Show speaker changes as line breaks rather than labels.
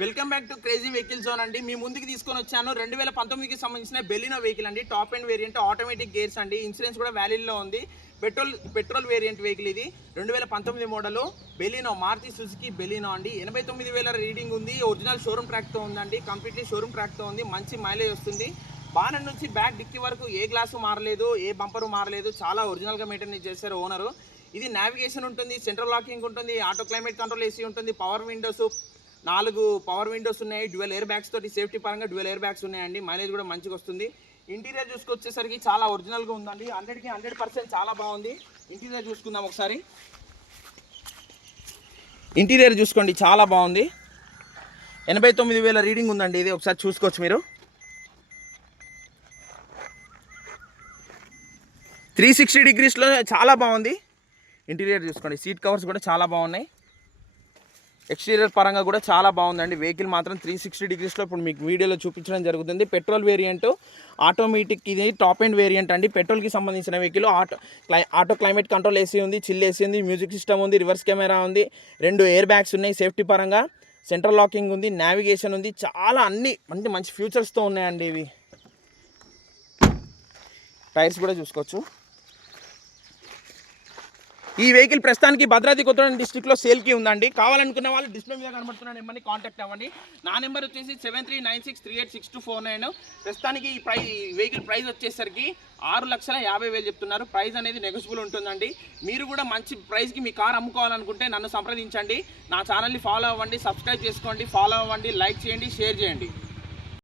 Welcome back to crazy vehicle zone అండి. మీ ముందుకు తీసుకొని వచ్చాను. రెండు వేల పంతొమ్మిదికి సంబంధించిన బెలినో వెహికల్ అండి. Top and variant automatic gears అండి. ఇన్సూరెన్స్ కూడా వ్యాలీలో ఉంది. పెట్రోల్ పెట్రోల్ వేరియంట్ వెహికల్ ఇది. రెండు వేల పంతొమ్మిది model Baleno Maruti Suzuki Baleno అండి. ఎనభై తొమ్మిది వేల రీడింగ్ ఉంది. ఒరిజినల్ షోరూమ్ ట్రాక్తో ఉందండి. కంప్లీట్లీ షోరూమ్ ట్రాక్తో ఉంది. మంచి మైలేజ్ వస్తుంది. బాణం నుంచి బ్యాక్ డిక్కి వరకు ఏ గ్లాసు మారలేదు ఏ బంపరు మారలేదు. చాలా ఒరిజినల్గా మెయింటైన్ చేశారు ఓనరు ఇది నావిగేషన్ ఉంటుంది సెంట్రల్ లాకింగ్ ఉంటుంది ఆటో క్లైమేట్ కంట్రోల్ ఏసీ ఉంటుంది పవర్ విండోస్ నాలుగు పవర్ విండోస్ ఉన్నాయి డ్యువల్ ఎయిర్ బ్యాగ్స్ తోటి సేఫ్టీ పరంగా డ్యువల్ ఎయిర్ బ్యాగ్స్ ఉన్నాయండి. మైలేజ్ కూడా మంచిగా వస్తుంది. ఇంటీరియర్ చూసుకొచ్చేసరికి చాలా ఒరిజినల్గా ఉందండి. హండ్రెడ్కి హండ్రెడ్ పర్సెంట్ చాలా బాగుంది. ఇంటీరియర్ చూసుకుందాం ఒకసారి. ఇంటీరియర్ చూసుకోండి చాలా బాగుంది. ఎనభై తొమ్మిది వేల రీడింగ్ ఉందండి ఇది. ఒకసారి చూసుకోవచ్చు మీరు. త్రీ సిక్స్టీ డిగ్రీస్లో చాలా బాగుంది. ఇంటీరియర్ చూసుకోండి సీట్ కవర్స్ కూడా చాలా బాగున్నాయి. ఎక్స్టీరియర్ పరంగా కూడా చాలా బాగుందండి. వెహికల్ మాత్రం త్రీ సిక్స్టీ డిగ్రీస్లో ఇప్పుడు మీకు వీడియోలో చూపించడం జరుగుతుంది. పెట్రోల్ వేరియంట్ ఆటోమేటిక్ ఇది టాప్ ఎండ్ వేరియంట్ అండి. పెట్రోల్కి సంబంధించిన vehicle auto cli auto climate control AC ఉంది చిల్ ఏసీ ఉంది మ్యూజిక్ సిస్టమ్ ఉంది రివర్స్ కెమెరా ఉంది రెండు ఎయిర్ బ్యాగ్స్ ఉన్నాయి సేఫ్టీ పరంగా. సెంట్రల్ లాకింగ్ ఉంది నావిగేషన్ ఉంది చాలా అన్ని మంచి మంచి ఫ్యూచర్స్తో ఉన్నాయండి ఇవి. టైర్స్ కూడా చూసుకోవచ్చు. ఈ వెహికల్ ప్రస్తుతానికి భద్రాద్రి కొత్తగూడెం డిస్టిక్లో సేల్కి ఉందండి. కావాలనుకున్న వాళ్ళు డిస్ప్లే మీద కనబడుతున్న నెంబర్ని కాంటాక్ట్ అవ్వండి. నా నెంబర్ వచ్చేసి seven three nine six three eight six two four nine. ప్రస్తుతానికి ఈ ప్రై వెహికల్ ప్రైస్ వచ్చేసరికి ఆరు లక్షల యాభై వేలు చెప్తున్నారు. ప్రైస్ అనేది నెగోషియబుల్ ఉంటుందండి. మీరు కూడా మంచి ప్రైస్కి మీ కార్ అమ్ముకోవాలనుకుంటే నన్ను సంప్రదించండి. నా ఛానల్ని ఫాలో అవ్వండి సబ్స్క్రైబ్ చేసుకోండి ఫాలో అవ్వండి లైక్ చేయండి షేర్ చేయండి.